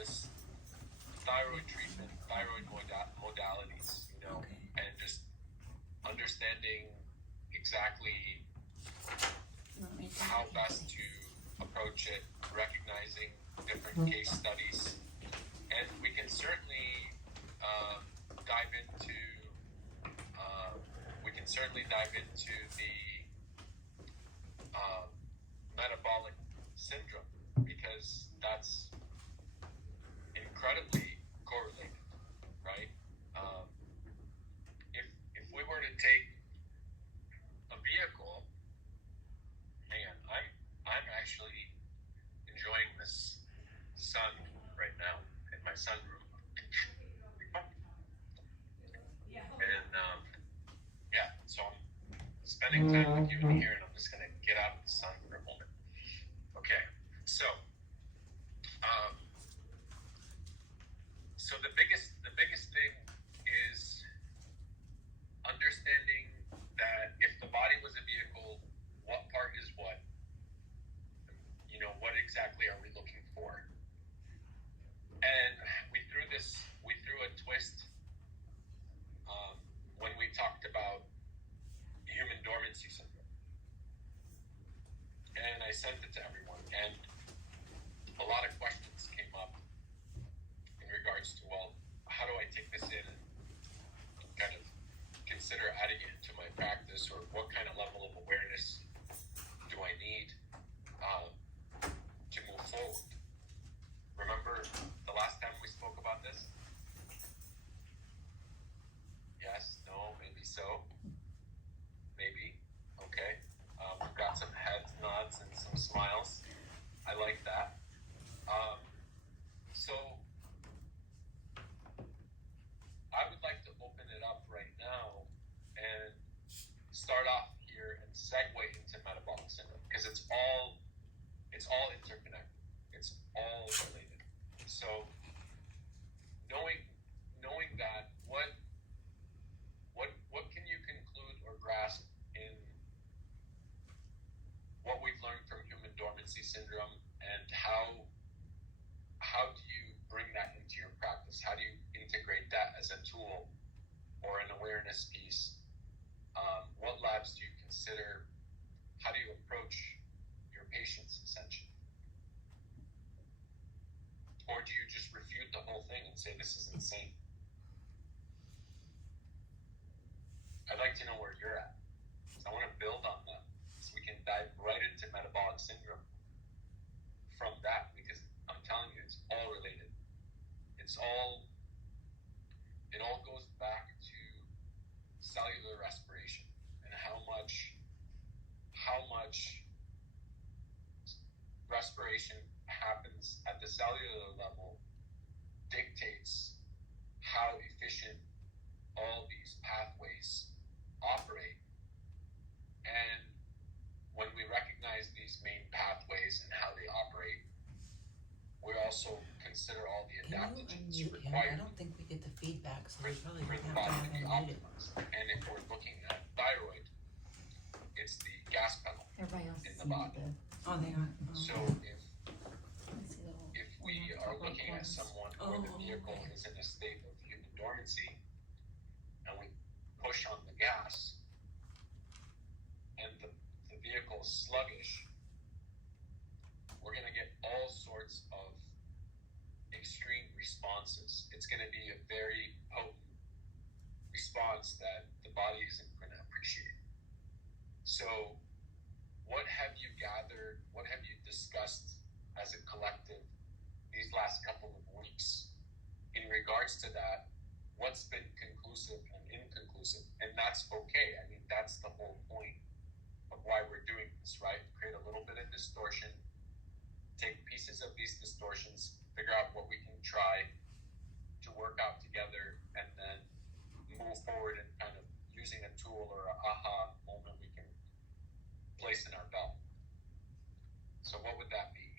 wellness, thyroid treatment, thyroid modalities, and just understanding exactly how best to approach it, recognizing different case studies, and we can certainly dive into the metabolic syndrome, because that's incredibly correlated, right? If we were to take a vehicle, man, I'm actually enjoying this sun right now in my sunroom, and so I'm spending time with you in here, and I'm just gonna get out of the sun for a moment. Okay, so the biggest thing is understanding that if the body was a vehicle, what part is what? What exactly are we looking for? And we threw a twist when we talked about human dormancy syndrome. And I sent it to everyone, and a lot of questions came up in regards to, well, how do I take this in and kind of consider adding it into my practice, or what kind of level of awareness do I need to move forward? Remember the last time we spoke about this? Yes, no, maybe so, maybe, okay. We've got some heads, nods, and some smiles. I like that. So I would like to open it up right now and start off here and segue into metabolic syndrome, because it's all interconnected. It's all related. So knowing that, what can you conclude or grasp in what we've learned from human dormancy syndrome, and how do you bring that into your practice? How do you integrate that as a tool or an awareness piece? What labs do you consider? How do you approach your patients, essentially? Or do you just refute the whole thing and say this is insane? I'd like to know where you're at. So I want to build on that, so we can dive right into metabolic syndrome from that, because I'm telling you, it's all related. It all goes back to cellular respiration, and how much respiration happens at the cellular level dictates how efficient all these pathways operate. And when we recognize these main pathways and how they operate, we also consider all the adaptogens required. I don't think we get the feedback, so for the body to be optimized. And if we're looking at thyroid, it's the gas pedal in the body. Oh, they are. Oh. So if we are looking at someone where the vehicle is in a state of human dormancy, and we push on the gas, and the vehicle is sluggish, we're going to get all sorts of extreme responses. It's going to be a very potent response that the body isn't going to appreciate. So what have you gathered, what have you discussed as a collective these last couple of weeks in regards to that? What's been conclusive and inconclusive? And that's okay. I mean, that's the whole point of why we're doing this, right? Create a little bit of distortion, take pieces of these distortions, figure out what we can try to work out together, and then move forward and kind of using a tool or an aha moment we can place in our belt. So what would that be?